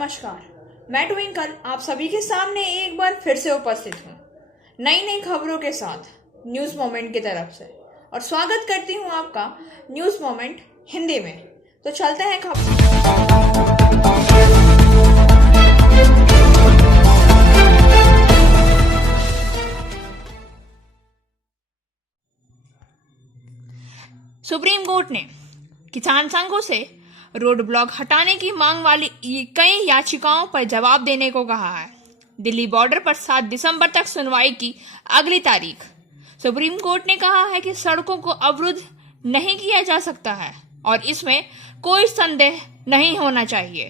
नमस्कार, मैं ट्विंकल आप सभी के सामने एक बार फिर से उपस्थित हूँ नई नई खबरों के साथ न्यूज़ मोमेंट की तरफ से और स्वागत करती हूँ आपका न्यूज़ मोमेंट हिंदी में। तो चलते हैं खबर। सुप्रीम कोर्ट ने किसान संघों से रोड ब्लॉक हटाने की मांग वाली कई याचिकाओं पर जवाब देने को कहा है। दिल्ली बॉर्डर पर 7 दिसंबर तक सुनवाई की अगली तारीख। सुप्रीम कोर्ट ने कहा है कि सड़कों को अवरुद्ध नहीं किया जा सकता है और इसमें कोई संदेह नहीं होना चाहिए।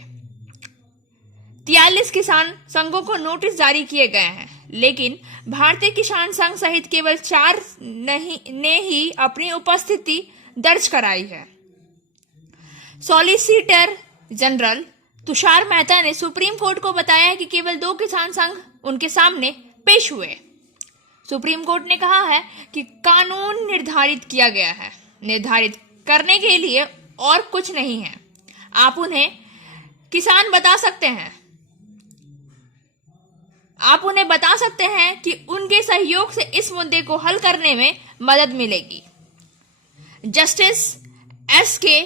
43 किसान संघों को नोटिस जारी किए गए हैं, लेकिन भारतीय किसान संघ सहित केवल 4 ने ही अपनी उपस्थिति दर्ज कराई है। सॉलिसिटर जनरल तुषार मेहता ने सुप्रीम कोर्ट को बताया कि केवल 2 किसान संघ उनके सामने पेश हुए। सुप्रीम कोर्ट ने कहा है कि कानून निर्धारित किया गया है, निर्धारित करने के लिए और कुछ नहीं है। आप उन्हें किसान बता सकते हैं, आप उन्हें बता सकते हैं कि उनके सहयोग से इस मुद्दे को हल करने में मदद मिलेगी। Justice SK.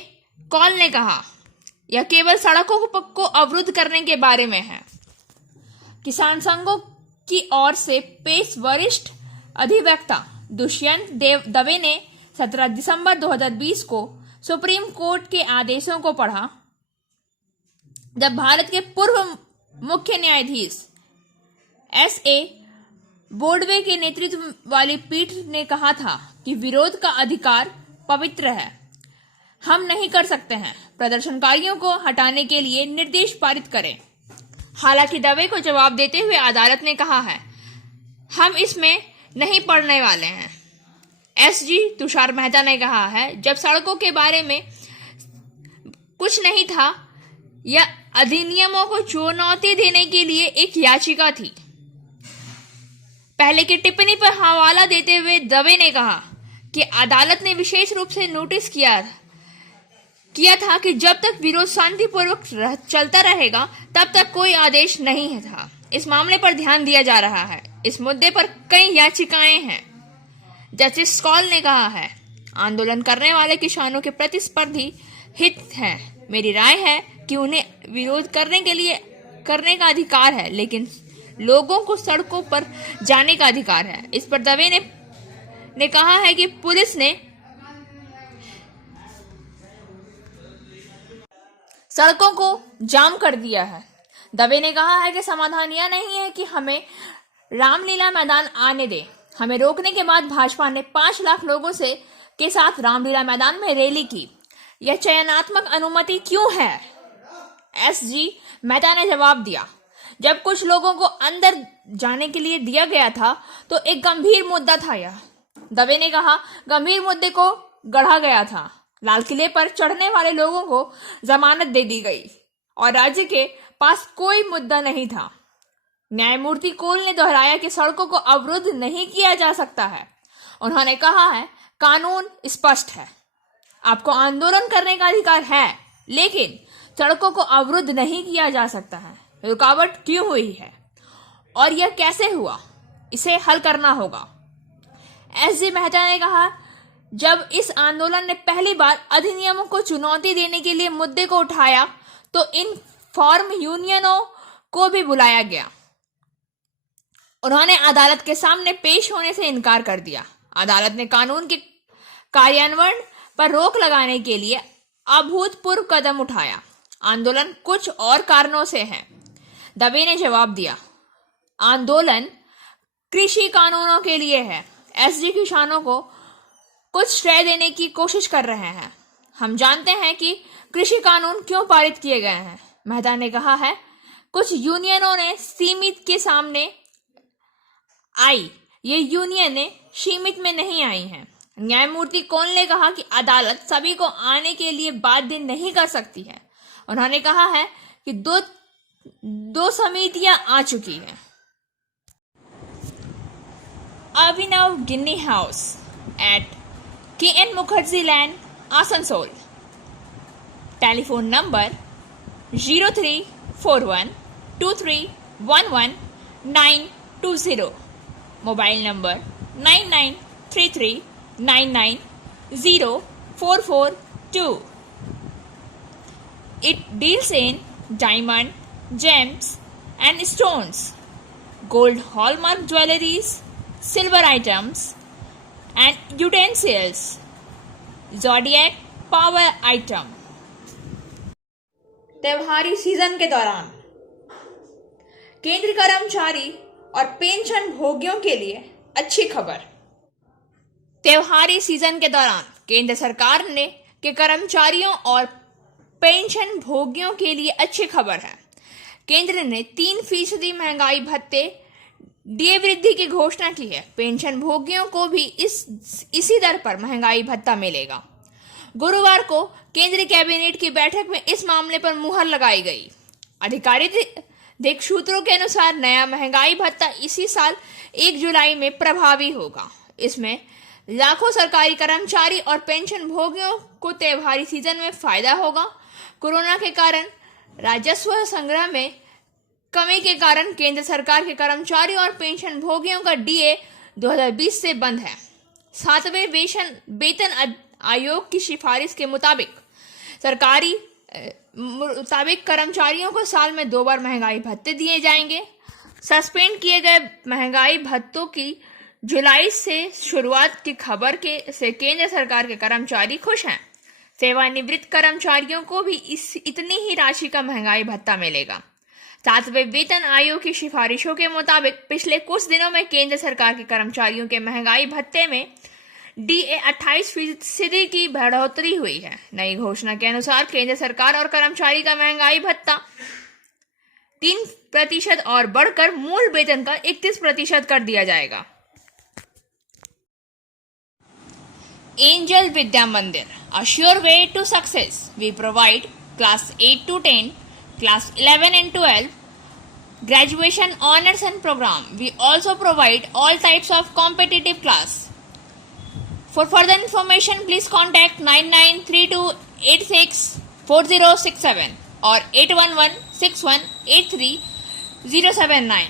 कौल ने कहा, यह केवल सड़कों को अवरुद्ध करने के बारे में है। किसान संघों की ओर से पेश वरिष्ठ अधिवक्ता दुष्यंत दवे ने 17 दिसंबर 2020 को सुप्रीम कोर्ट के आदेशों को पढ़ा, जब भारत के पूर्व मुख्य न्यायाधीश एस.ए. बोबडे के नेतृत्व वाली पीठ ने कहा था कि विरोध का अधिकार पवित्र है। हम नहीं कर सकते हैं प्रदर्शनकारियों को हटाने के लिए निर्देश पारित करें। हालांकि दवे को जवाब देते हुए अदालत ने कहा है, हम इसमें नहीं पढ़ने वाले हैं। एस.जी. तुषार मेहता ने कहा है, जब सड़कों के बारे में कुछ नहीं था, यह अधिनियमों को चुनौती देने के लिए एक याचिका थी। पहले की टिप्पणी पर हवाला देते हुए दवे ने कहा कि अदालत ने विशेष रूप से नोटिस किया था कि जब तक विरोध शांतिपूर्वक चलता रहेगा तब तक कोई आदेश नहीं था। इस मामले पर ध्यान दिया जा रहा है। इस मुद्दे पर कई याचिकाएं हैं। जस्टिस कौल ने कहा है, आंदोलन करने वाले किसानों के प्रतिस्पर्धी हित है। मेरी राय है कि उन्हें विरोध करने का अधिकार है, लेकिन लोगों को सड़कों पर जाने का अधिकार है। इस पर दवे ने कहा है कि पुलिस ने सड़कों को जाम कर दिया है। दवे ने कहा है कि समाधान यह नहीं है कि हमें रामलीला मैदान आने दें। हमें रोकने के बाद भाजपा ने 5 लाख लोगों के साथ रामलीला मैदान में रैली की। यह चयनात्मक अनुमति क्यों है? एस.जी. मेहता ने जवाब दिया, जब कुछ लोगों को अंदर जाने के लिए दिया गया था तो एक गंभीर मुद्दा था यह। दवे ने कहा, गंभीर मुद्दे को गढ़ा गया था। लाल किले पर चढ़ने वाले लोगों को जमानत दे दी गई और राज्य के पास कोई मुद्दा नहीं था। न्यायमूर्ति कौल ने दोहराया कि सड़कों को अवरुद्ध नहीं किया जा सकता है। उन्होंने कहा है, कानून स्पष्ट है, आपको आंदोलन करने का अधिकार है, लेकिन सड़कों को अवरुद्ध नहीं किया जा सकता है। रुकावट क्यों हुई है और यह कैसे हुआ, इसे हल करना होगा। एस.जी. मेहता ने कहा, जब इस आंदोलन ने पहली बार अधिनियमों को चुनौती देने के लिए मुद्दे को उठाया तो इन फॉर्म यूनियनों को भी बुलाया गया। उन्होंने अदालत के सामने पेश होने से इनकार कर दिया। अदालत ने कानून के कार्यान्वयन पर रोक लगाने के लिए अभूतपूर्व कदम उठाया। आंदोलन कुछ और कारणों से है। दवे ने जवाब दिया, आंदोलन कृषि कानूनों के लिए है। एस.जी. किसानों को कुछ श्रेय देने की कोशिश कर रहे हैं। हम जानते हैं कि कृषि कानून क्यों पारित किए गए हैं। मेहता ने कहा है, कुछ यूनियनों ने सीमित के सामने आई, ये यूनियनें सीमित में नहीं आई हैं। न्यायमूर्ति कौल ने कहा कि अदालत सभी को आने के लिए बाध्य नहीं कर सकती है। उन्होंने कहा है कि दो समितियां आ चुकी हैं। Abhinav Ginni house at K N. Mukherjee lane, Asansol. Telephone number 03 412311 mobile number 9933990442. It deals in diamond, gems and stones, gold hallmark jewelries, silver items and utensils, zodiac power item. त्योहारी सीजन के दौरान केंद्र कर्मचारी और पेंशन भोगियों के लिए अच्छी खबर। त्योहारी सीजन के दौरान केंद्र सरकार ने के कर्मचारियों और पेंशन भोगियों के लिए अच्छी खबर है। केंद्र ने 3% महंगाई भत्ते डीए वृद्धि की घोषणा की है। पेंशन भोगियों को भी इसी दर पर महंगाई भत्ता मिलेगा। गुरुवार को केंद्रीय कैबिनेट की बैठक में इस मामले पर मुहर लगाई गई। आधिकारिक सूत्रों के अनुसार नया महंगाई भत्ता इसी साल 1 जुलाई में प्रभावी होगा। इसमें लाखों सरकारी कर्मचारी और पेंशन भोगियों को त्योहारी सीजन में फायदा होगा। कोरोना के कारण राजस्व संग्रह में कमी के कारण केंद्र सरकार के कर्मचारी और पेंशन भोगियों का डीए 2020 से बंद है। 7वें वेतन आयोग की सिफारिश के मुताबिक कर्मचारियों को साल में 2 बार महंगाई भत्ते दिए जाएंगे। सस्पेंड किए गए महंगाई भत्तों की जुलाई से शुरुआत की खबर से केंद्र सरकार के कर्मचारी खुश हैं। सेवानिवृत्त कर्मचारियों को भी इतनी ही राशि का महंगाई भत्ता मिलेगा। 7वें वेतन आयोग की सिफारिशों के मुताबिक पिछले कुछ दिनों में केंद्र सरकार के कर्मचारियों के महंगाई भत्ते में डीए 28% की बढ़ोतरी हुई है। नई घोषणा के अनुसार केंद्र सरकार और कर्मचारी का महंगाई भत्ता 3% और बढ़कर मूल वेतन का 31% कर दिया जाएगा। एंजल विद्या मंदिर, a sure way to success. We provide class 8 to 10, class 11 and 12, graduation honors and program. We also provide all types of competitive class. For further information, please contact 9932864067 or 8116183079.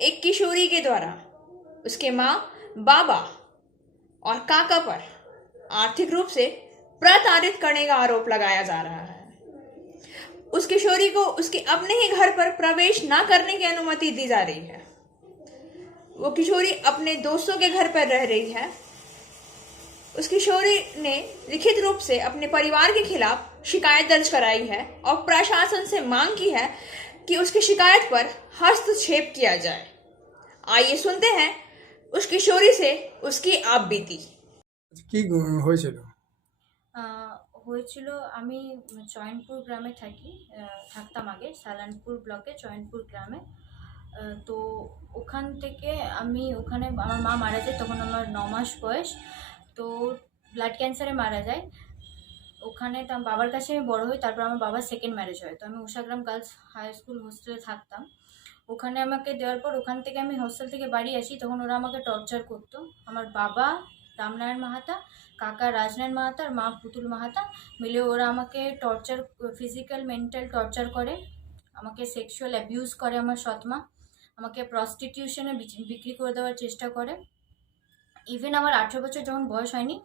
एक किशोरी के द्वारा उसके माँ, बाबा और काका पर आर्थिक रूप से प्रताड़ित करने का आरोप लगाया जा रहा है। उस किशोरी को उसके अपने ही घर पर प्रवेश न करने की अनुमति दी जा रही है। वो किशोरी अपने दोस्तों के घर पर रह रही है। उस किशोरी ने लिखित रूप से अपने परिवार के खिलाफ शिकायत दर्ज कराई है और प्रशासन से मांग की है कि उसकी शिकायत पर हस्तक्षेप किया जाए। आइए सुनते हैं उस किशोरी से उसकी आप बीती। কি হয়েছিল? হয়েছিল আমি চয়নপুর গ্রামে থাকতাম আগে, সালানপুর ব্লকে চয়নপুর গ্রামে। তো ওখান থেকে আমি ওখানে আমার মা মারা যায়, তখন আমার 9 মাস বয়স। তো ব্লাড ক্যান্সারে মারা যায়। ওখানে তো বাবার কাছে আমি বড় হই। তারপর আমার বাবার সেকেন্ড ম্যারেজ হয়। তো আমি উষাগ্রাম গার্লস হাই স্কুল হোস্টেলে থাকতাম। ওখানে আমাকে দেওয়ার পর ওখান থেকে আমি হোস্টেল থেকে বাড়ি আসি, তখন ওরা আমাকে টর্চার করতো। আমার বাবা রামনারায়ণ মাহাতা, কাকা রাজনারায়ণ মাহাতা আর মা পুতুল মাহাতা মিলে ওরা আমাকে টর্চার, ফিজিক্যাল মেন্টাল টর্চার করে, আমাকে সেক্সুয়াল অ্যাবিউজ করে। আমার সৎমা আমাকে প্রস্টিটিউশনে বিক্রি করে দেওয়ার চেষ্টা করে। ইভেন আমার 18 বছর যখন বয়স হয়নি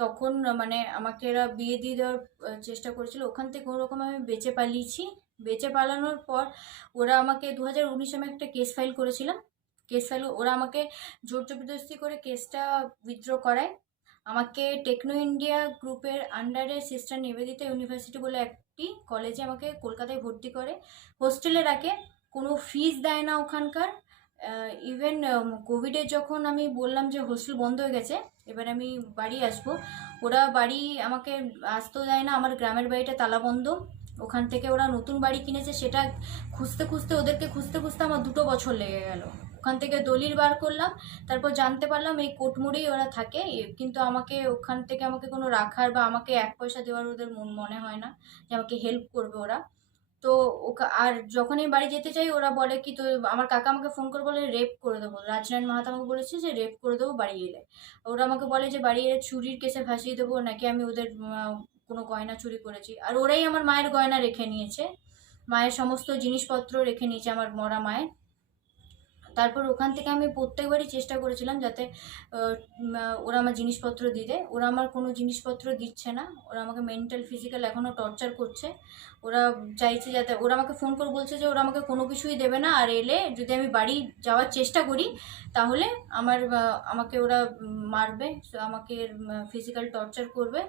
তখন মানে আমাকে এরা বিয়ে দিয়ে দেওয়ার চেষ্টা করেছিল। ওখান থেকে কোনোরকম আমি বেঁচে পালিয়েছি। বেঁচে পালানোর পর ওরা আমাকে 2019 আমি একটা কেস ফাইল করেছিলাম। ওরা আমাকে জোর জবরদস্তি করে কেসটা উইথড্র করায়। আমাকে টেকনো ইন্ডিয়া গ্রুপের আন্ডারে সিস্টার নিবেদিতা ইউনিভার্সিটি বলে একটি কলেজে আমাকে কলকাতায় ভর্তি করে, হোস্টেলে রাখে, কোনো ফিস দেয় না ওখানকার। ইভেন কোভিডে যখন আমি বললাম যে হোস্টেল বন্ধ হয়ে গেছে, এবার আমি বাড়ি আসবো, ওরা বাড়ি আমাকে আসতেও দেয় না। আমার গ্রামের বাড়িটা তালাবন্ধ। ওখান থেকে ওরা নতুন বাড়ি কিনেছে, সেটা ওদেরকে খুঁজতে আমার 2 বছর লেগে গেল। ওখান থেকে দলিল বার করলাম, তারপর জানতে পারলাম এই কোটমুড়েই ওরা থাকে, কিন্তু আমাকে ওখান থেকে আমাকে কোনো রাখার বা আমাকে 1 পয়সা দেওয়ার ওদের মনে হয় না যে আমাকে হেল্প করবে ওরা। তো আর যখনই বাড়ি যেতে চাই ওরা বলে কি, তো আমার কাকা আমাকে ফোন করে বলে রেপ করে দেবো। রাজনারায়ণ মাহাতো আমাকে বলেছে যে রেপ করে দেবো বাড়ি এলে। ওরা আমাকে বলে যে বাড়ি এলে চুরির কেসে ফাঁসিয়ে দেবো, নাকি আমি ওদের কোনো গয়না চুরি করেছি, আর ওরাই আমার মায়ের গয়না রেখে নিয়েছে, মায়ের সমস্ত জিনিসপত্র রেখে নিয়েছে আমার মরা মায়ের। তারপর ওখান থেকে আমি প্রত্যেকবারই চেষ্টা করেছিলাম যাতে ওরা আমার জিনিসপত্র দিতে, ওরা আমার কোনো জিনিসপত্র দিচ্ছে না, ওরা আমাকে মেন্টাল ফিজিক্যাল এখনও টর্চার করছে। ওরা চাইছে যাতে, ওরা আমাকে ফোন করে বলছে যে ওরা আমাকে কোনো কিছুই দেবে না, আর এলে যদি আমি বাড়ি যাওয়ার চেষ্টা করি তাহলে আমাকে ওরা মারবে, আমাকে ফিজিক্যাল টর্চার করবে।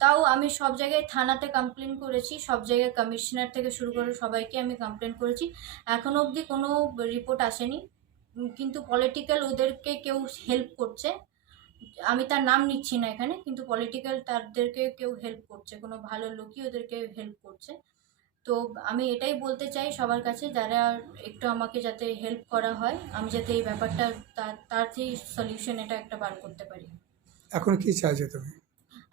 তাও আমি সব জায়গায় থানাতে কমপ্লেন করেছি, সব জায়গায় কমিশনার থেকে শুরু করে সবাইকে আমি কমপ্লেন করেছি, এখনও অবধি কোনো রিপোর্ট আসেনি। কিন্তু পলিটিক্যাল ওদেরকে কেউ হেল্প করছে, আমি তার নাম নিচ্ছি না এখানে, কিন্তু পলিটিক্যাল তাদেরকে কেউ হেল্প করছে, কোনো ভালো লোকই ওদেরকে হেল্প করছে। তো আমি এটাই বলতে চাই সবার কাছে, যারা একটু আমাকে যাতে হেল্প করা হয়, আমি যাতে এই ব্যাপারটা তার যে সলিউশন এটা একটা বার করতে পারি। এখন কি চাইছো তুমি?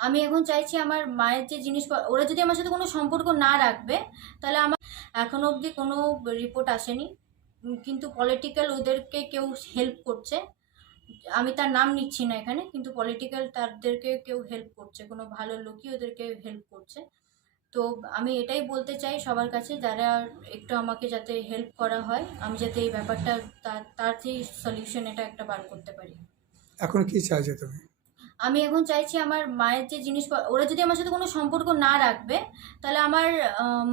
আমি এখন চাইছি আমার মায়ের যে জিনিস, ওরা যদি আমার সাথে কোনো সম্পর্ক না রাখবে তাহলে আমার, এখনো অবধি কোনো রিপোর্ট আসেনি, কিন্তু পলিটিক্যাল ওদেরকে কেউ হেল্প করছে, আমি তার নাম নিচ্ছি না এখানে, কিন্তু পলিটিক্যাল তাদেরকে কেউ হেল্প করছে, কোনো ভালো লোকই ওদেরকে হেল্প করছে। তো আমি এটাই বলতে চাই সবার কাছে, যারা একটু আমাকে যাতে হেল্প করা হয়, আমি যাতে এই ব্যাপারটা তার যে সলিউশন এটা একটা বার করতে পারি। এখন কি চাইছো তুমি? আমি এখন চাইছি আমার মায়ের যে জিনিস, ওরা যদি আমার সাথে কোনো সম্পর্ক না রাখবে তাহলে আমার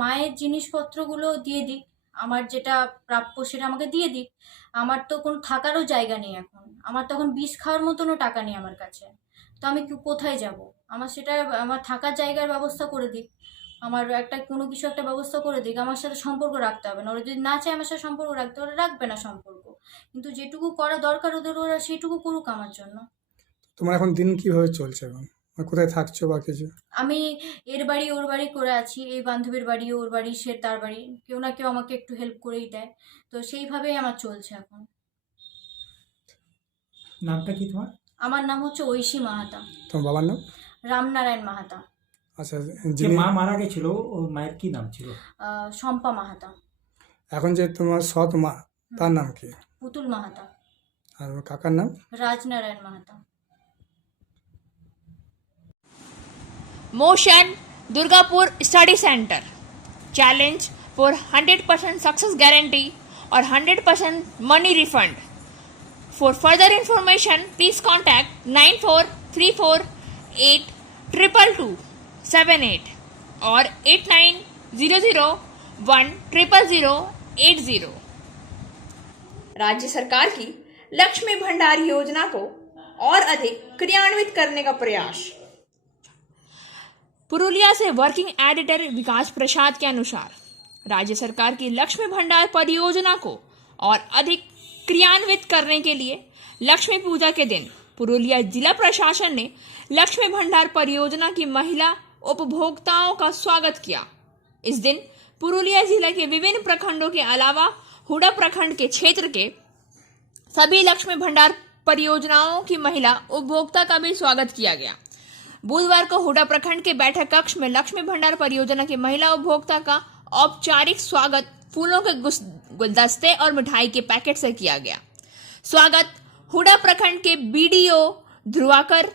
মায়ের জিনিসপত্রগুলো দিয়ে দিক, আমার যেটা প্রাপ্য সেটা আমাকে দিয়ে দিক। আমার তো কোনো থাকারও জায়গা নেই এখন, আমার তখন বিষ খাওয়ার মতনও টাকা নেই আমার কাছে, তো আমি কোথায় যাব? আমার সেটা, আমার থাকার জায়গার ব্যবস্থা করে দিক, আমার একটা কোনো কিছু একটা ব্যবস্থা করে দিক, আমার সাথে সম্পর্ক রাখতে হবে না। ওরা যদি না চায় আমার সাথে সম্পর্ক রাখতে, ওরা রাখবে না সম্পর্ক, কিন্তু যেটুকু করা দরকার ওদের ওরা সেটুকু করুক আমার জন্য। তোমার এখন দিন কিভাবে চলছে? এখন কোথায় থাকছো বা কিছু? আমি এর বাড়ি ওর বাড়ি করে আছি, এই বান্ধবীর বাড়ি ওর বাড়ি সে তার বাড়ি, কেউ না কেউ আমাকে একটু হেল্প করেই দেয়, তো সেইভাবেই আমার চলছে এখন। নামটা কি তোমার? আমার নাম হচ্ছে ঐশী মাহাতা। তোমার বাবার নাম? রামনারায়ণ মাহাতা। আচ্ছা, যে যিনি মা মারা গেছিল ওর মায়ের কি নাম ছিল? শম্পা মাহাতা। এখন যে তোমার সৎ মা, তার নাম কি? পুতুল মাহাতা। আর ওর কাকার নাম? Rajnarayan Mahata. Motion Durgapur study centre challenge for 100% success guarantee और 100% money refund. For further information please contact 9434822278 और 8900100080। राज्य सरकार की लक्ष्मी भंडार योजना को और अधिक क्रियान्वित करने का प्रयास। पुरुलिया से वर्किंग एडिटर विकास प्रसाद के अनुसार राज्य सरकार की लक्ष्मी भंडार परियोजना को और अधिक क्रियान्वित करने के लिए लक्ष्मी पूजा के दिन पुरुलिया जिला प्रशासन ने लक्ष्मी भंडार परियोजना की महिला उपभोक्ताओं का स्वागत किया। इस दिन पुरुलिया जिला के विभिन्न प्रखंडों के अलावा हुडा प्रखंड के क्षेत्र के सभी लक्ष्मी भंडार परियोजनाओं की महिला उपभोक्ता का भी स्वागत किया गया। बुधवार को हुडा प्रखंड के बैठक कक्ष में लक्ष्मी भंडार परियोजना की महिला उपभोक्ता का औपचारिक स्वागत फूलों के गुलदस्ते और मिठाई के पैकेट से किया गया। स्वागत हुडा प्रखंड के बीडीओ ध्रुवाकर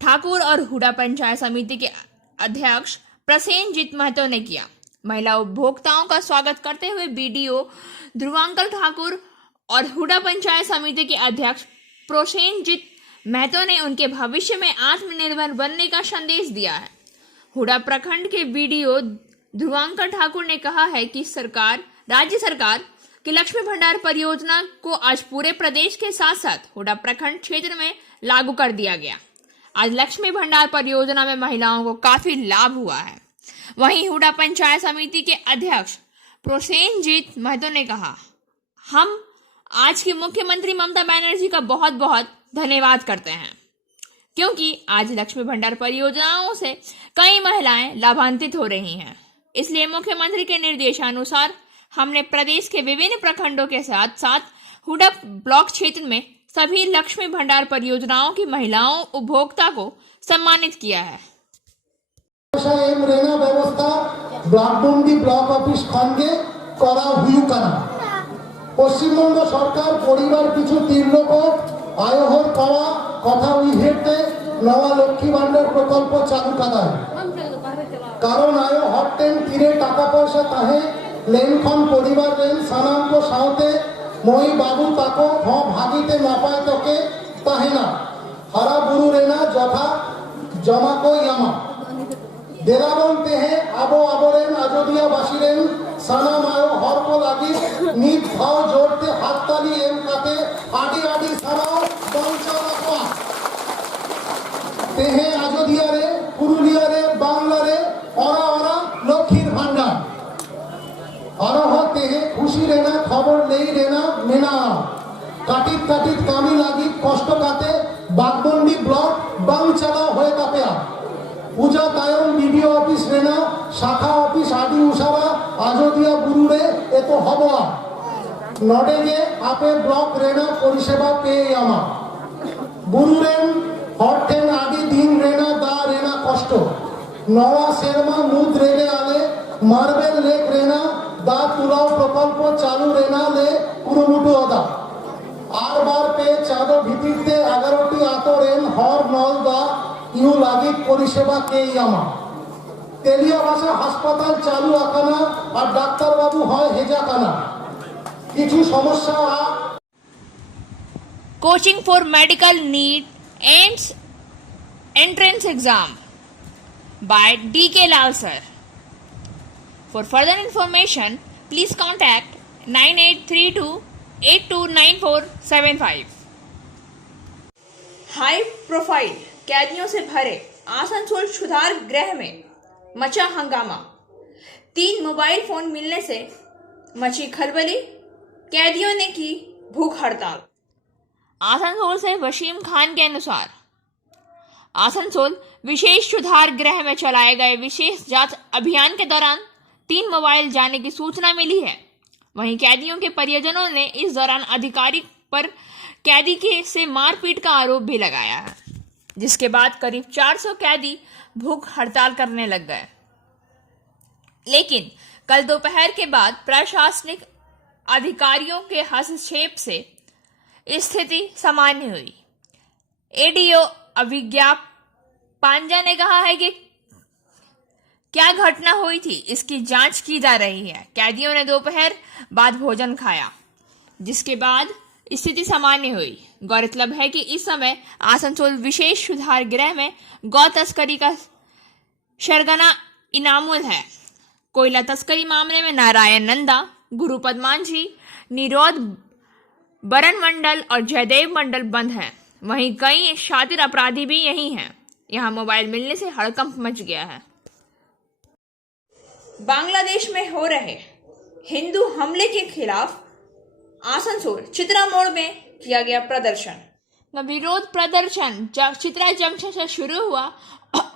ठाकुर और हुडा पंचायत समिति के अध्यक्ष प्रसेनजीत महतो ने किया। महिला उपभोक्ताओं का स्वागत करते हुए बीडीओ ध्रुवांकर ठाकुर और हुडा पंचायत समिति के अध्यक्ष प्रसेनजीत महतो ने उनके भविष्य में आत्मनिर्भर बनने का संदेश दिया है। हुडा प्रखंड के बीडीओ ध्रुवांकर ठाकुर ने कहा है कि राज्य सरकार की लक्ष्मी भंडार परियोजना को आज पूरे प्रदेश के साथ साथ हुडा प्रखंड क्षेत्र में लागू कर दिया गया। आज लक्ष्मी भंडार परियोजना में महिलाओं को काफी लाभ हुआ है। वहीं हुडा पंचायत समिति के अध्यक्ष प्रसेनजीत महतो ने कहा, हम आज की मुख्यमंत्री ममता बनर्जी का बहुत बहुत धन्यवाद करते हैं, क्योंकि आज लक्ष्मी भंडार परियोजनाओं से कई महिलाएं लाभान्वित हो रही हैं। इसलिए मुख्यमंत्री के निर्देशानुसार हमने प्रदेश के विभिन्न प्रखंडों के साथ साथ हुडा ब्लॉक क्षेत्र में सभी लक्ष्मी भंडार परियोजनाओं की महिलाओं उपभोक्ता को सम्मानित किया है। ব্লকবন্দি ব্লক অফিস খণ্ডে করা হুয়ুকানা পশ্চিমবঙ্গ সরকার পরিবার কিছু 3 লক্ষ আয়হর পাওয়া কথা উইহেতে নওয়া লক্ষ্মী ভান্ডার প্রকল্প চালু করা কারণ আয়ো হটটেন তীরে টাকা পয়সা তাহে লেনখন পরিবার রেন সানাঙ্ক সাঁওতে মই বাবু তাকো ভাগিতে নাপায় তোকে তাহে না হারা বুরু রেনা যথা জমাকো ইয়ামা দেলাবন তেহে আবো আবরেন আজদিয়া বাসিরেন সানা মায়ো হরক লাগি নিজ ভাও জোরতে হাততালি এম কাতে আডি আডি সারাও বংশা রাখা তেহে আজদিয়ারে পুরুলিয়ারে বাংলারে অরা অরা লক্ষ্মীর ভান্ডার অরহ তেহে খুশি রেনা খবর নেই রেনা মেনা কাটিত কাটিত কামি লাগি কষ্ট কাতে বাগবন্ডি ব্লক বাং চালাও হয়ে কাপেয়া পূজা তায়ন বিডিও অফিস রেনা শাখা অফিস আদি উষারা আজদিয়া বুরুরে এত হবয়া নডেগে আপে ব্লক রেনা পরিষেবা পেয়ে আমা বুরুরেন হরটেন আদি দিন রেনা দা রেনা কষ্ট নওয়া শেরমা মুদ রেগে আলে মার্বেল লেক রেনা দা তুলাও প্রকল্প চালু রেনা লে কুরুমুটু অদা আর বার পে চাঁদো ভিত্তিতে 11টি আতরেন হর নল দা ইউ লাগি পরিষেবা কে ইয়ামা তেলিয়া ভাষা হাসপাতাল চালু আকানা আর ডাক্তার বাবু হয় হেজাকানা কিছু সমস্যা coaching for medical NEET AIIMS entrance exam by DK Lal sir. For further information, please contact 9832829475. High profile कैदियों से भरे आसनसोल सुधार गृह में मचा हंगामा। 3 मोबाइल फोन मिलने से मची खलबली, कैदियों ने की भूख हड़ताल। आसनसोल से वसीम खान के अनुसार आसनसोल विशेष सुधार गृह में चलाए गए विशेष जांच अभियान के दौरान 3 मोबाइल जाने की सूचना मिली है। वहीं कैदियों के परिजनों ने इस दौरान अधिकारी पर कैदी के से मारपीट का आरोप भी लगाया है, जिसके बाद करीब 400 कैदी भूख हड़ताल करने लग गए। लेकिन कल दोपहर के बाद प्रशासनिक अधिकारियों के हस्तक्षेप से स्थिति सामान्य हुई। एडीओ अभिज्ञा पांजा ने कहा है कि क्या घटना हुई थी इसकी जांच की जा रही है। कैदियों ने दोपहर बाद भोजन खाया, जिसके बाद स्थिति सामान्य हुई। गौरतलब है कि इस समय आसनसोल विशेष सुधार गृह में गौ तस्करी का सरगना इनामुल है। कोयला तस्करी मामले में नारायण नंदा, गुरुपद मांझी, निरोध बरन मंडल और जयदेव मंडल बंद हैं। वहीं कई शातिर अपराधी भी यही हैं। यहां मोबाइल मिलने से हड़कंप मच गया है। बांग्लादेश में हो रहे हिंदू हमले के खिलाफ आसनसोल चित्रा मोड़ में किया गया प्रदर्शन। विरोध प्रदर्शन चित्रा जंक्शन से शुरू हुआ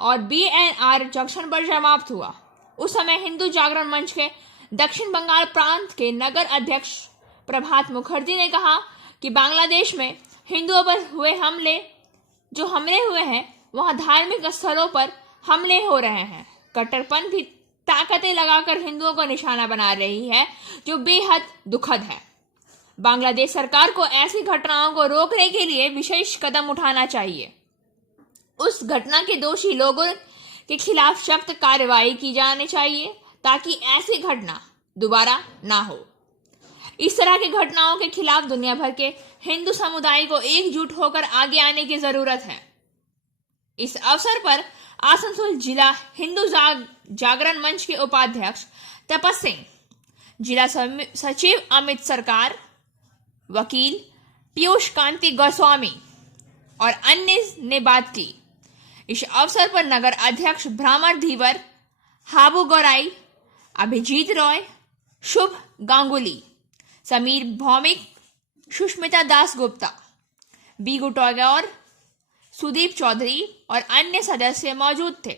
और BNR जंक्शन पर समाप्त हुआ। उस समय हिंदू जागरण मंच के दक्षिण बंगाल प्रांत के नगर अध्यक्ष प्रभात मुखर्जी ने कहा कि बांग्लादेश में हिंदुओं पर हुए हमले हुए हैं, वहां धार्मिक स्थलों पर हमले हो रहे हैं। कट्टरपंथी ताकतें लगाकर हिंदुओं को निशाना बना रही है, जो बेहद दुखद है। बांग्लादेश सरकार को ऐसी घटनाओं को रोकने के लिए विशेष कदम उठाना चाहिए। उस घटना के दोषी लोगों के खिलाफ सख्त कार्रवाई की जानी चाहिए, ताकि ऐसी घटना दोबारा ना हो। इस तरह की घटनाओं के खिलाफ दुनिया भर के हिंदू समुदाय को एकजुट होकर आगे आने की जरूरत है। इस अवसर पर आसनसोल जिला हिंदू जागरण मंच के उपाध्यक्ष तपस सिंह, जिला सचिव अमित सरकार, वकील पीयूष कांति गोस्वामी और अन्य ने बात की। इस अवसर पर नगर अध्यक्ष भ्रामर धीवर, हाबू गौराई, अभिजीत रॉय, शुभ गांगुली, समीर भौमिक, सुष्मिता दास गुप्ता, बीगू टैगोर, सुदीप चौधरी और अन्य सदस्य मौजूद थे।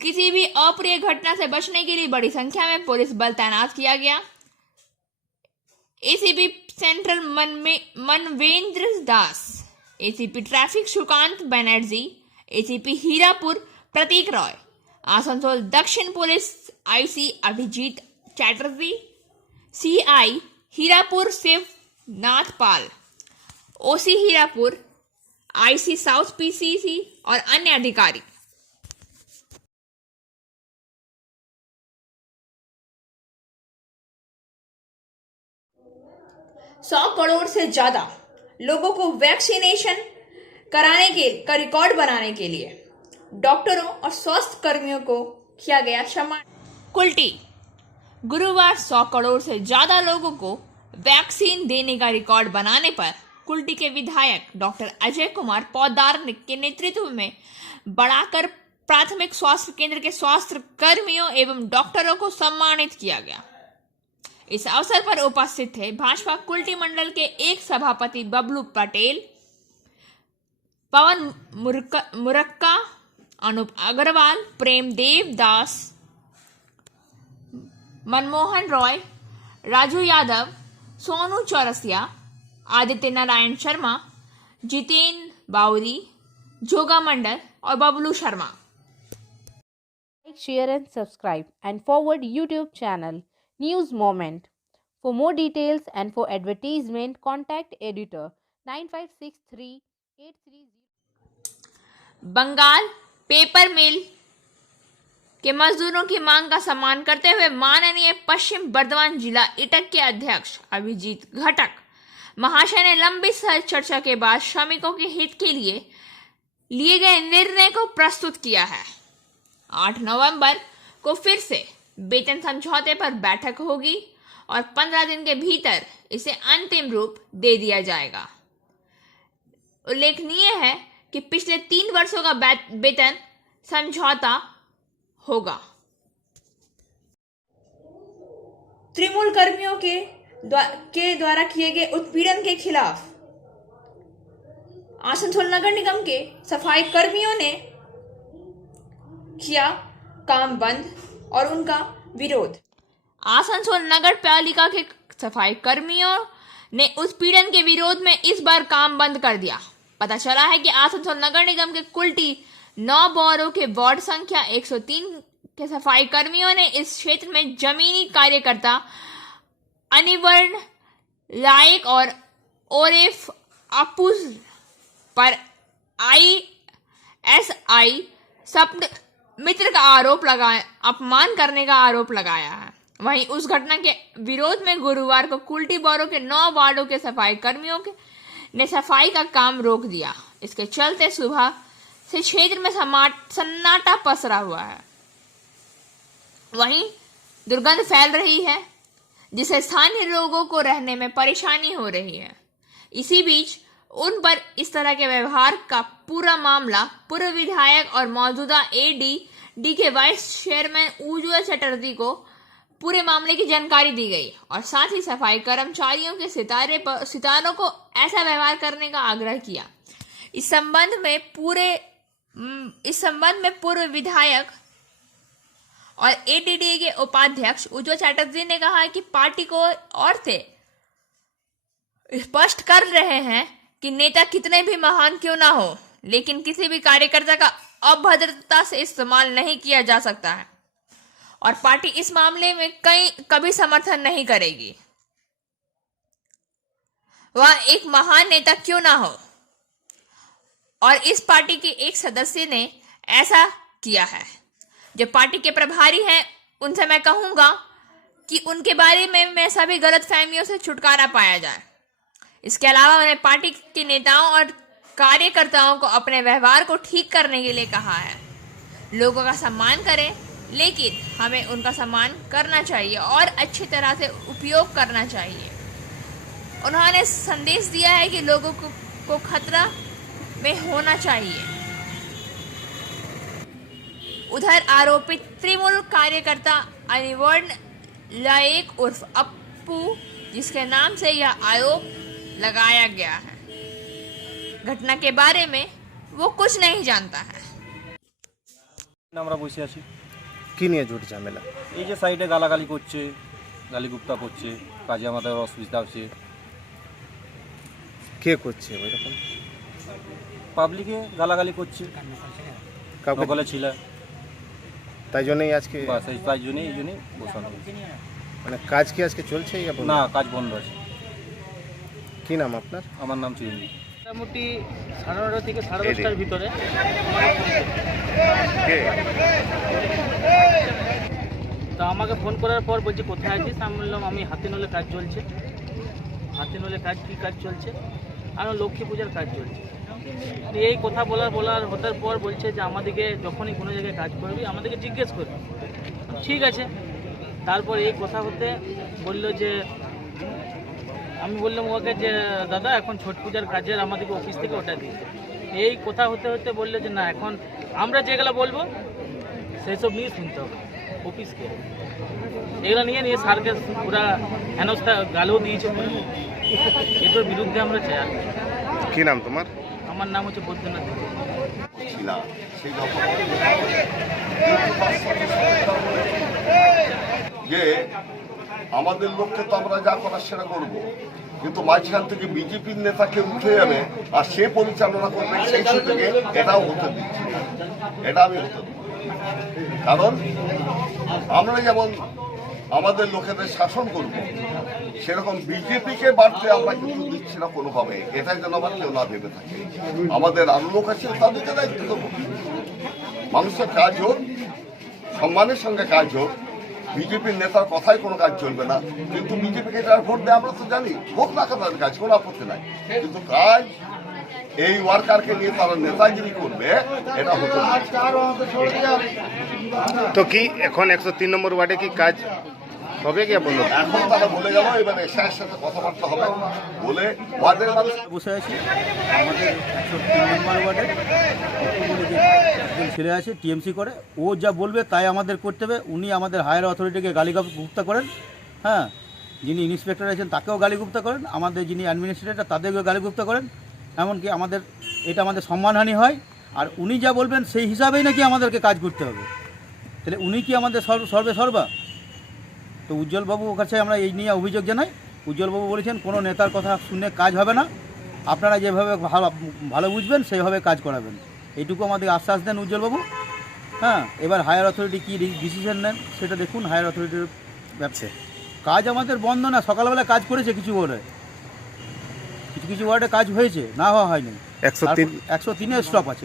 किसी भी अप्रिय घटना से बचने के लिए बड़ी संख्या में पुलिस बल तैनात किया गया। ACP central Manvendra Das, ACP traffic Sukant Banerjee, ACP Hirapur Pratik Roy, Asansol दक्षिण police IC Abhijit Chatterjee, CI Hirapur Shivnath Pal, OC Hirapur, IC south PCC और अन्य अधिकारी 100 करोड़ से ज्यादा लोगों को वैक्सीनेशन कराने के का रिकॉर्ड बनाने के लिए डॉक्टरों और स्वास्थ्य कर्मियों को किया गया सम्मान। कुल्टी गुरुवार 100 करोड़ से ज्यादा लोगों को वैक्सीन देने का रिकॉर्ड बनाने पर कुल्टी के विधायक डॉक्टर अजय कुमार पौदार के नेतृत्व में बढ़ाकर प्राथमिक स्वास्थ्य केंद्र के स्वास्थ्य कर्मियों एवं डॉक्टरों को सम्मानित किया गया। इस अवसर पर उपस्थित थे भाजपा कुल्टी मंडल के एक सभापति बबलू पटेल, पवन मुरक्का, अनूप अग्रवाल, प्रेमदेव दास, मनमोहन रॉय, राजू यादव, सोनू चौरसिया, आदित्य नारायण शर्मा, जितेन बाउरी, जोगा मंडल और Bablu Sharma. Like, share and subscribe and forward YouTube channel News Moment. For more details and for advertisement, contact editor 956383. Bengal paper mill के मजदूरों की मांग का सम्मान करते हुए माननीय पश्चिम बर्धमान जिला इटक के अध्यक्ष अभिजीत घटक महाशय ने लंबी चर्चा के बाद श्रमिकों के हित के लिए गए निर्णय को प्रस्तुत किया है। 8 नवंबर को फिर से वेतन समझौते पर बैठक होगी और 15 दिन के भीतर इसे अंतिम रूप दे दिया जाएगा। उल्लेखनीय है कि पिछले 3 वर्षों का वेतन समझौता होगा। तृणमूल कर्मियों के द्वारा किए गए उत्पीड़न के खिलाफ आसनसोल नगर निगम के सफाई कर्मियों ने किया काम बंद और उनका विरोध। आसनसोल नगर पालिका के सफाई कर्मियों ने उत्पीड़न के विरोध में इस बार काम बंद कर दिया। पता चला है कि आसनसोल नगर निगम के कुल्टी 9 बोरो के वार्ड संख्या 103 के सफाई कर्मियों ने इस क्षेत्र में जमीनी कार्यकर्ता अनिवर्ण लायक और ओरेफ अपुज पर ISI सप्त मित्र का अपमान करने का आरोप लगाया है। वहीं उस घटना के विरोध में गुरुवार को कुल्टी बोरो के 9 वार्डों के सफाई कर्मियों ने सफाई का काम रोक दिया। इसके चलते सुबह से क्षेत्र में सन्नाटा पसरा हुआ है। वहीं दुर्गंध फैल रही है जिससे स्थानीय लोगों को रहने में परेशानी हो रही है। इसी बीच उन पर इस तरह के व्यवहार का पूरा मामला पूर्व विधायक और मौजूदा AD के वाइस चेयरमैन उज्ज्वल चटर्जी को पूरे मामले की जानकारी दी गई और साथ ही सफाई कर्मचारियों के सितारों को ऐसा व्यवहार करने का आग्रह किया। इस संबंध में पूर्व विधायक और ADDA के उपाध्यक्ष उज्ज्वल चटर्जी ने कहा कि पार्टी को और से स्पष्ट कर रहे हैं कि नेता कितने भी महान क्यों ना हो, लेकिन किसी भी कार्यकर्ता का अभद्रता से इस्तेमाल नहीं किया जा सकता है और पार्टी इस मामले में कभी समर्थन नहीं करेगी, वह एक महान नेता क्यों ना हो। और इस पार्टी के एक सदस्य ने ऐसा किया है। जो पार्टी के प्रभारी हैं उनसे मैं कहूंगा कि उनके बारे में सभी गलतफहमियों से छुटकारा पाया जाए। इसके अलावा उन्हें पार्टी के नेताओं और कार्यकर्ताओं को अपने व्यवहार को ठीक करने के लिए कहा है। लोगों का सम्मान करें, लेकिन हमें उनका सम्मान करना चाहिए और अच्छी तरह से उपयोग करना चाहिए। उन्होंने संदेश दिया है कि लोगों को खतरा में होना चाहिए। उधर आरोपित तृणमूल कार्यकर्ता अनिवर्ण लायक उर्फ अप्पू, जिसके नाम से यह आरोप लगाया गया है, घटना के बारे में वो कुछ नहीं जानता है। আমরা বসে আছি, কি নিয়ে জোট ঝামেলা? এই যে সাইডে গালাগালি করছে, গালিগুপ্তা করছে, কাজে আমাদের অসুবিধা হচ্ছে। কে করছে ওইরকম? পাবলিকে গালাগালি করছে, কাউকে নকলে ছিল, তাই জন্যই আজকে বাস তাই জন্যই বসানো হয়েছে। মানে কাজ কি আজকে চলছে ইয়া বন্ধ? না, কাজ বন্ধ আছে। কি নাম আপনার? আমার নাম চিরঞ্জিত। মোটামুটি 9:30 থেকে 10:30টার ভিতরে কে? তো আমাকে ফোন করার পর বলছে কোথায় আছিস, আমি বললাম আমি হাতে নলে কাজ চলছে। হাতে নলে কাজ কী কাজ চলছে? আর লক্ষ্মী পূজার কাজ চলছে। তো এই কথা বলার হতার পর বলছে যে আমাদেরকে যখনই কোনো জায়গায় কাজ করবি আমাদেরকে জিজ্ঞেস করবি। ঠিক আছে। তারপর এই কথা হতে বললো যে, আমি বললাম ওকে যে দাদা এখন ছট পূজার কাজের আমাদেরকে অফিস থেকে ওটা দিই। এই কথা হতে হতে বললো যে না, এখন আমরা যেগুলো বলবো সেই সব নিয়ে শুনতে হবে অফিসকে। এগুলো নিয়ে স্যারকে পুরা হেনস্থা গালেও দিয়েছে। এটার বিরুদ্ধে আমরা চাই। আর কি নাম তোমার? আমার নাম হচ্ছে বৈদ্যনাথ। যে আমাদের লক্ষ্যে তো আমরা যা করার সেটা করবো, কিন্তু মাঝখান থেকে বিজেপির নেতাকে উঠে যাবে আর সে পরিচালনা করবে সেই সুযোগে এটাও হতে দিচ্ছি না। এটা আমি হতে দেব। কারণ আমরা যেমন আমাদের লোকেদের শাসন করব, সেরকম বিজেপিকে বাড়তে আমরা কিন্তু দিচ্ছি না কোনোভাবে। এটাই যেন আবার কেউ না ভেবে থাকে। আমাদের আরো লোক আছে, তাদেরকে দায়িত্ব দেবো। মানুষের কাজ হোক, সম্মানের সঙ্গে কাজ হোক। বিজেপির নেতার কথায় কোনো কাজ চলবে না, কিন্তু বিজেপিকে যারা ভোট দেয় আমরা তো জানি, হোক না তাদের কাজ, কোনো আপত্তি নাই। কিন্তু কাজ এই ওয়ার্কারকে নিয়ে তারা নেতাগিরি করবে, এটা হতো না। তো কি এখন 103 নম্বর ওয়ার্ডে কি কাজ হবে কি বললো? এখন তারা বলে গেল, এবার এসআইয়ের সাথে কথাবার্তা হবে, বলে ওয়ার্ডের মানুষ বসে আছি আমাদের 103 নম্বর ওয়ার্ডে। একজন ছেলে আছে টিএমসি করে, ও যা বলবে তাই আমাদের করতে হবে। উনি আমাদের হায়ার অথরিটিকে গালিগুপ্তা করেন। হ্যাঁ, যিনি ইন্সপেক্টর আছেন তাকেও গালিগুপ্তা করেন, আমাদের যিনি অ্যাডমিনিস্ট্রেটর তাদেরকেও গালিগুপ্তা করেন। এমনকি এটা আমাদের সম্মানহানি হয়। আর উনি যা বলবেন সেই হিসাবেই নাকি আমাদেরকে কাজ করতে হবে। তাহলে উনি কি আমাদের সর্বা? তো উজ্জ্বলবাবুর কাছে আমরা এই নিয়ে অভিযোগ জানাই। উজ্জ্বলবাবু বলেছেন কোনো নেতার কথা শুনে কাজ হবে না, আপনারা যেভাবে ভালো বুঝবেন সেইভাবে কাজ করাবেন। এইটুকু আমাদের আশ্বাস দেন উজ্জ্বলবাবু। হ্যাঁ, এবার হায়ার অথরিটি কী ডিসিশন নেন সেটা দেখুন। হায়ার অথরিটির ব্যবসা কাজ আমাদের বন্ধ না, সকালবেলা কাজ করেছে কিছু ওয়ার্ডে, কিছু ওয়ার্ডে কাজ হয়েছে, না হয়নি। 103 স্টপ আছে।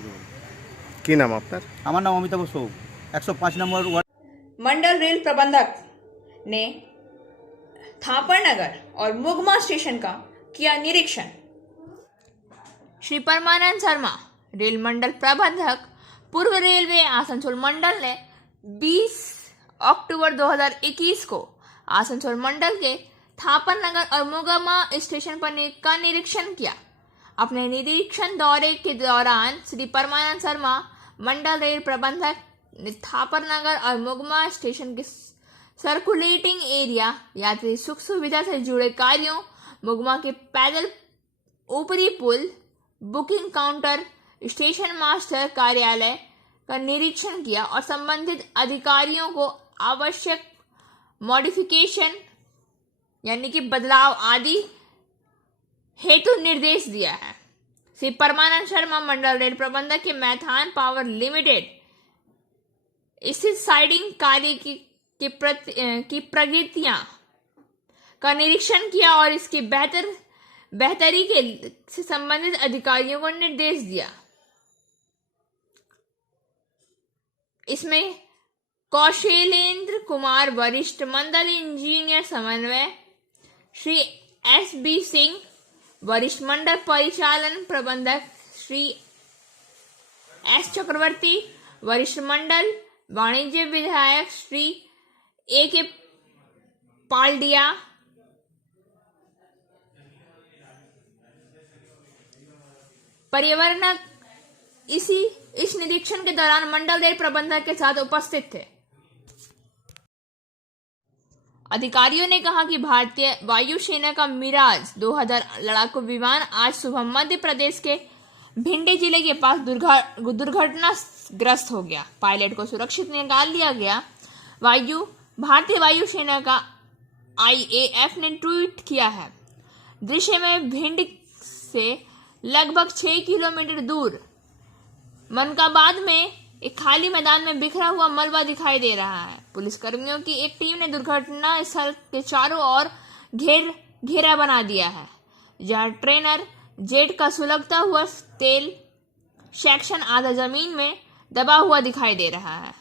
কি নাম আপনার? আমার নাম অমিতাভ সৌক, 105 নম্বর ওয়ার্ড। मंडल रेल प्रबंधक ने थापर नगर और मुगमा स्टेशन का किया निरीक्षण। श्री परमानंद शर्मा, रेल मंडल प्रबंधक, पूर्व रेलवे आसनसोल मंडल ने 20 अक्टूबर 2021 को आसनसोल मंडल के थापर नगर और मुगमा स्टेशन पर का निरीक्षण किया। अपने निरीक्षण दौरे के दौरान श्री परमानंद शर्मा, मंडल रेल प्रबंधक, थापर नगर और मुगमा स्टेशन के सर्कुलेटिंग एरिया, यात्री सुख सुविधा से जुड़े कार्यों, मुगमा के पैदल ऊपरी पुल, बुकिंग काउंटर, स्टेशन मास्टर कार्यालय का निरीक्षण किया और संबंधित अधिकारियों को आवश्यक मॉडिफिकेशन यानी कि बदलाव आदि हेतु निर्देश दिया है। श्री परमानंद शर्मा मंडल रेल प्रबंधक के मैथान पावर लिमिटेड स्थित साइडिंग कार्य की प्रगतियां का निरीक्षण किया और इसकी बेहतरी से संबंधित अधिकारियों को निर्देश दिया। इसमें कौशलेंद्र कुमार वरिष्ठ मंडल इंजीनियर समन्वय, श्री S.B. सिंह वरिष्ठ मंडल परिचालन प्रबंधक, श्री S. चक्रवर्ती वरिष्ठ मंडल वाणिज्य विधायक, श्री A.K. पालडिया, पर्यावरण इस निरीक्षण के दौरान मंडल रेल प्रबंधक के साथ उपस्थित थे। अधिकारियों ने कहा कि भारतीय वायुसेना का मिराज 2000 लड़ाकू विमान आज सुबह मध्य प्रदेश के भिंडी जिले के पास दुर्घटनाग्रस्त हो गया। पायलट को सुरक्षित निकाल लिया गया। भारतीय वायुसेना का IAF ने ट्वीट किया है। दृश्य में भिंड से लगभग 6 किलोमीटर दूर मनकाबाद में एक खाली मैदान में बिखरा हुआ मलबा दिखाई दे रहा है। पुलिसकर्मियों की एक टीम ने दुर्घटना स्थल के चारों ओर घेरा बना दिया है, जहां ट्रेनर जेट का सुलगता हुआ तेल सेक्शन आधा जमीन में दबा हुआ दिखाई दे रहा है।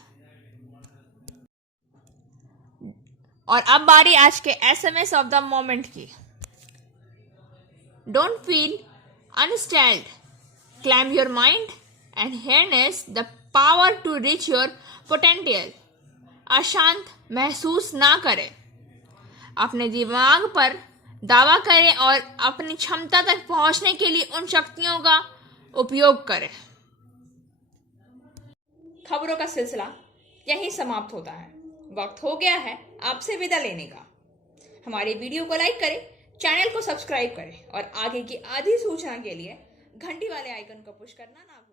और अब बारी आज के SMS ऑफ द मोमेंट की। Don't feel unsettled. Climb your mind and harness the power to reach your potential. अशांत महसूस ना करें, अपने दिमाग पर दावा करें और अपनी क्षमता तक पहुंचने के लिए उन शक्तियों का उपयोग करें। खबरों का सिलसिला यहीं समाप्त होता है। वक्त हो गया है आपसे विदा लेने का। हमारी वीडियो को लाइक करें, चैनल को सब्सक्राइब करें और आगे की आधी सूचना के लिए घंटी वाले आइकन को पुश करना ना भूलें।